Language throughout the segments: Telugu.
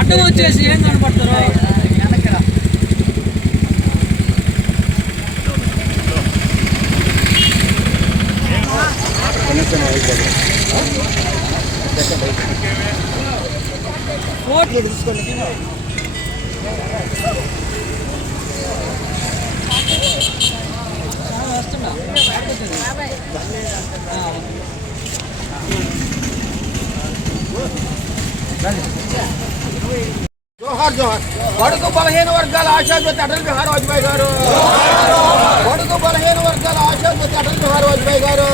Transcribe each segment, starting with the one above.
అడ్డం వచ్చేసి ఏం కనపడతారు. జోహార్ జోహార్. బడుగు బలహీన వర్గాల ఆశాజ్యోతి అటల్ బిహారీ వాజ్పేయి గారు. బడుగు బలహీన వర్గాల ఆశాజ్యోతి అటల్ బిహారీ వాజ్పేయి గారు.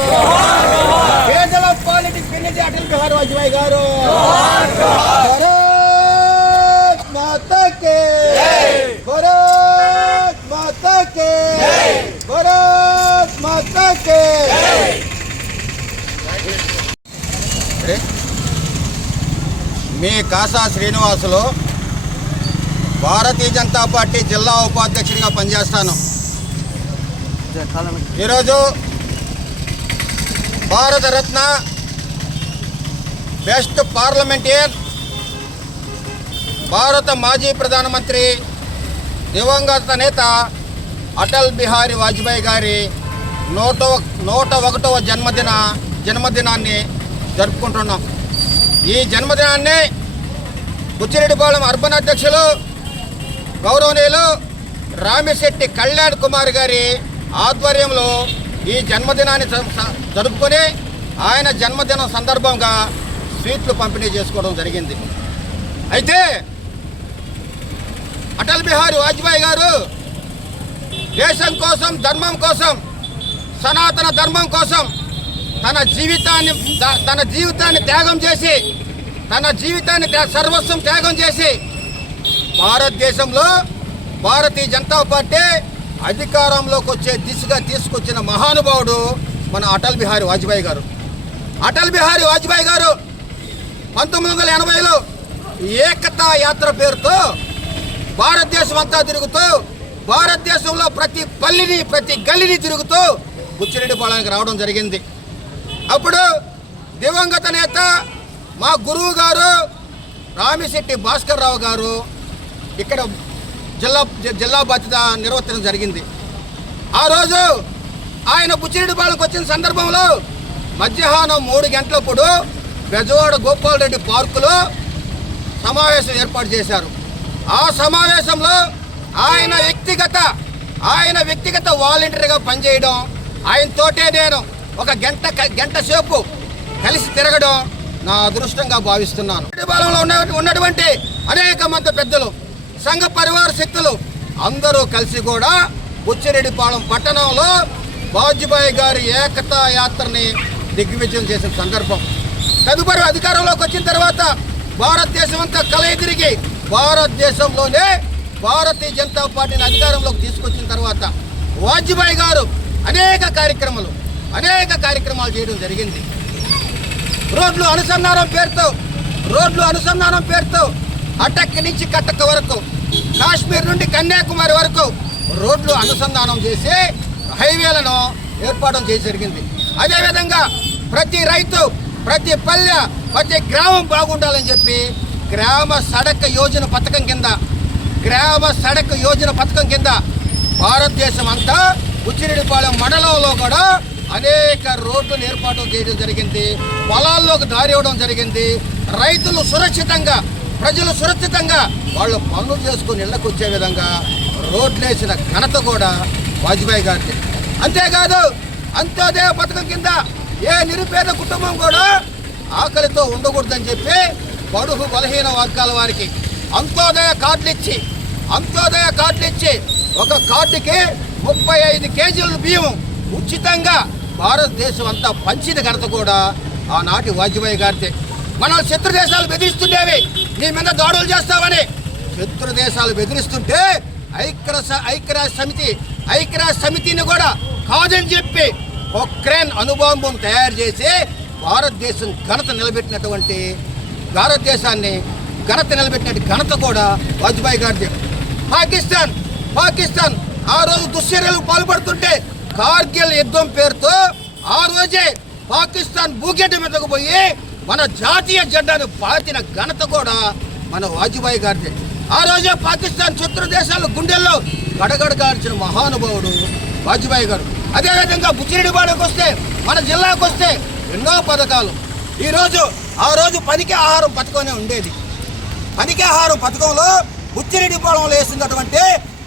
పేదల పాలిటిక్స్ పెన్నిది అటల్ బిహారీ వాజ్పేయి గారు. భారత్ మాతా కే భారత్ మాతా కే భారత్ మాతా కే. మీ కాసా శ్రీనివాసులు భారతీయ జనతా పార్టీ జిల్లా ఉపాధ్యక్షుడిగా పనిచేస్తాను. ఈరోజు భారతరత్న బెస్ట్ పార్లమెంటేరియన్, భారత మాజీ ప్రధానమంత్రి దివంగత నేత అటల్ బిహారీ వాజ్పేయి గారి 101వ జన్మదినాన్ని జరుపుకుంటున్నాం. ఈ జన్మదినాన్ని బుచ్చిరెడ్డిపాళెం అర్బన్ అధ్యక్షులు గౌరవనీయులు రామిశెట్టి కళ్యాణ్ కుమార్ గారి ఆధ్వర్యంలో ఈ జన్మదినాన్ని జరుపుకొని ఆయన జన్మదినం సందర్భంగా స్వీట్లు పంపిణీ చేసుకోవడం జరిగింది. అయితే అటల్ బిహారీ వాజ్పేయి గారు దేశం కోసం, ధర్మం కోసం, సనాతన ధర్మం కోసం తన జీవితాన్ని త్యాగం చేసి, సర్వస్వం త్యాగం చేసి భారతదేశంలో భారతీయ జనతా పార్టీ అధికారంలోకి వచ్చే దిశగా తీసుకొచ్చిన మహానుభావుడు మన అటల్ బిహారీ వాజ్పేయి గారు. అటల్ బిహారీ వాజ్పేయి గారు 1980లో ఏకతా యాత్ర పేరుతో భారతదేశం అంతా తిరుగుతూ, భారతదేశంలో ప్రతి పల్లిని, ప్రతి గల్లీని తిరుగుతూ బుచ్చిరెడ్డిపాళెంకి రావడం జరిగింది. అప్పుడు దివంగత నేత మా గురువు గారు రామిశెట్టి భాస్కర్ రావు గారు ఇక్కడ జిల్లా బాధ్యత నిర్వర్తించడం జరిగింది. ఆ రోజు ఆయన బుచ్చిరెడ్డిపాళెంకి వచ్చిన సందర్భంలో మధ్యాహ్నం 3 గంటలప్పుడు బెజవాడ గోపాల్ రెడ్డి పార్కులో సమావేశం ఏర్పాటు చేశారు. ఆ సమావేశంలో ఆయన వ్యక్తిగత వాలంటీర్గా పనిచేయడం, ఆయనతోటే నేను ఒక గంట సేపు కలిసి తిరగడం నా అదృష్టంగా భావిస్తున్నాను. బుచ్చిరెడ్డిపాళెంలో ఉన్నటువంటి అనేక మంది పెద్దలు, సంఘ పరివార శక్తులు అందరూ కలిసి కూడా బుచ్చిరెడ్డిపాళెం పట్టణంలో వాజ్పేయి గారి ఏకతా యాత్రని దిగ్విజయం చేసిన సందర్భం. తదుపరి అధికారంలోకి వచ్చిన తర్వాత భారతదేశం అంతా కలయి తిరిగి భారతదేశంలోనే భారతీయ జనతా పార్టీని అధికారంలోకి తీసుకొచ్చిన తర్వాత వాజ్పేయి గారు అనేక కార్యక్రమాలు చేయడం జరిగింది. రోడ్లు అనుసంధానం పేరుతో అటక్ నుంచి కటక్ వరకు, కాశ్మీర్ నుండి కన్యాకుమారి వరకు రోడ్లు అనుసంధానం చేసి హైవేలను ఏర్పాటు చేసి జరిగింది. అదేవిధంగా ప్రతి రైతు, ప్రతి పల్లె, ప్రతి గ్రామం బాగుండాలని చెప్పి గ్రామ సడక్ యోజన పథకం కింద భారతదేశం అంతా బుచ్చిరెడ్డిపాళెం మండలంలో కూడా అనేక రోడ్లను ఏర్పాటు చేయడం జరిగింది. పొలాల్లోకి దారి ఇవ్వడం జరిగింది. రైతులు సురక్షితంగా, ప్రజలు సురక్షితంగా వాళ్ళు పనులు చేసుకుని ఇళ్లకు వచ్చే విధంగా రోడ్లు వేసిన ఘనత కూడా వాజ్పేయి గారిది. అంతేకాదు అంత్యోదయ పథకం కింద ఏ నిరుపేద కుటుంబం కూడా ఆకలితో ఉండకూడదని చెప్పి బడుగు బలహీన వర్గాల వారికి అంత్యోదయ కార్డులు ఇచ్చి ఒక కార్డుకి 35 కేజీల బియ్యం ఉచితంగా భారతదేశం అంతా పంచిన ఘనత కూడా ఆనాటి వాజ్పేయి గారితే. మనం శత్రు దేశాలు బెదిరిస్తుండేవి, నీ మీద దాడులు చేస్తామని. శత్రు దేశాలు బెదిరిస్తుంటే ఐక్యరాజ్య సమితిని కూడా కాదని చెప్పి పొక్రేన్ అణుబాంబును తయారు చేసి భారతదేశం భారతదేశాన్ని ఘనత నిలబెట్టినట్టు ఘనత కూడా వాజ్పేయి గారిది. పాకిస్తాన్ ఆ రోజు దుశ్చర్యలకు పాల్పడుతుంటే కార్గిల్ యుద్ధం పేరుతో ఆ రోజే పాకిస్తాన్ భూగడ్డ మీదకు పోయి మన జాతీయ జెండాను పాతిన ఘనత కూడా మన వాజ్పేయి గారిదే. ఆ రోజే పాకిస్తాన్ శత్రు దేశాల గుండెల్లో గడగడగాల్చిన మహానుభావుడు వాజ్పేయి గారు. అదేవిధంగా బుచ్చిరెడ్డిపాళెంకి వస్తే, మన జిల్లాకు వస్తే ఎన్నో పథకాలు. ఆ రోజు పనికి ఆహారం పథకమే ఉండేది. పనికి ఆహారం పథకంలో బుచ్చిరెడ్డిపాళెంలో వేసినటువంటి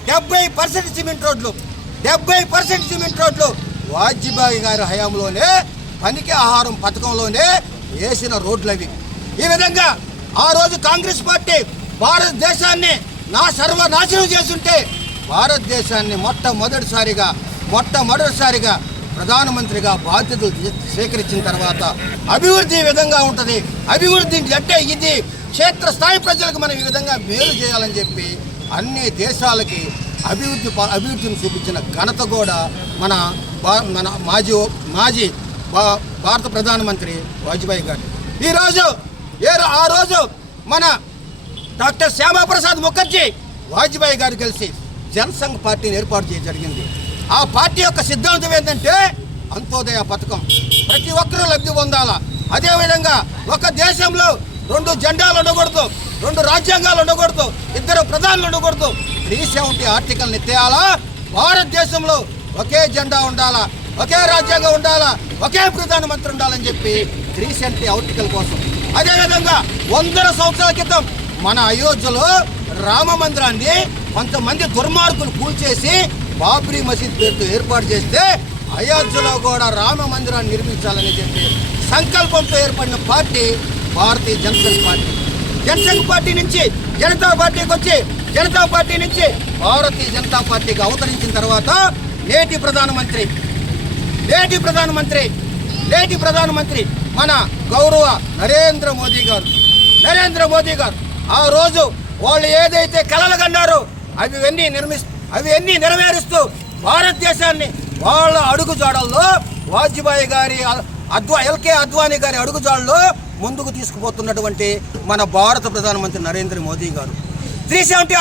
70% సిమెంట్ రోడ్లు 70% సిమెంట్ రోడ్లు వాజ్పేయి గారి హయాంలోనే పనికి ఆహారం పథకంలోనే వేసిన రోడ్లు అవి. ఈ విధంగా ఆ రోజు కాంగ్రెస్ పార్టీ భారతదేశాన్ని సర్వనాశనం చేస్తుంటే భారతదేశాన్ని మొట్టమొదటిసారిగా ప్రధానమంత్రిగా బాధ్యతలు స్వీకరించిన తర్వాత అభివృద్ధి ఈ విధంగా ఉంటుంది. అభివృద్ధి అంటే ఇది క్షేత్రస్థాయి ప్రజలకు మనం ఈ విధంగా మేలు చేయాలని చెప్పి అన్ని దేశాలకి అభివృద్ధిని చూపించిన ఘనత కూడా మన మాజీ భారత ప్రధానమంత్రి వాజ్పేయి గారు. ఆ రోజు మన డాక్టర్ శ్యామాప్రసాద్ ముఖర్జీ వాజ్పేయి గారు కలిసి జనసంఘ్ పార్టీని ఏర్పాటు చేయడం జరిగింది. ఆ పార్టీ యొక్క సిద్ధాంతం ఏంటంటే అంత్యోదయ పథకం, ప్రతి ఒక్కరూ లబ్ధి పొందాలా. అదేవిధంగా ఒక దేశంలో 2 జెండాలు ఉండకూడదు, 2 రాజ్యాంగాలు ఉండకూడదు, 2 ప్రధానులు ఉండకూడదు. 370 ఆర్టికల్ని ఎత్తేయాలా. భారతదేశంలో ఒకే జెండా ఉండాలా, ఒకే రాజ్యాంగం ఉండాలా, ఒకే ప్రధానమంత్రి ఉండాలని చెప్పి 370 ఆర్టికల్ కోసం. అదేవిధంగా 100 సంవత్సరాల క్రితం మన అయోధ్యలో రామ మందిరాన్ని కొంతమంది దుర్మార్గులు కూల్చేసి బాబ్రీ మసీద్ పేరుతో ఏర్పాటు చేస్తే అయోధ్యలో కూడా రామ మందిరాన్ని నిర్మించాలని చెప్పి సంకల్పంతో ఏర్పడిన పార్టీ భారతీయ జనసంఘ్ పార్టీ. జనసంఘ్ పార్టీ నుంచి జనతా పార్టీకి వచ్చి, జనతా పార్టీ నుంచి భారతీయ జనతా పార్టీకి అవతరించిన తర్వాత నేటి ప్రధానమంత్రి మన గౌరవ నరేంద్ర మోదీ గారు ఆ రోజు వాళ్ళు ఏదైతే కలలు కన్నారో అవన్నీ నెరవేరుస్తూ భారతదేశాన్ని వాళ్ళ అడుగుజాడల్లో వాజ్పేయి గారి ఎల్కే అద్వానీ గారి అడుగుజాడల్లో ముందుకు తీసుకుపోతున్నటువంటి మన భారత ప్రధానమంత్రి నరేంద్ర మోదీ గారు 370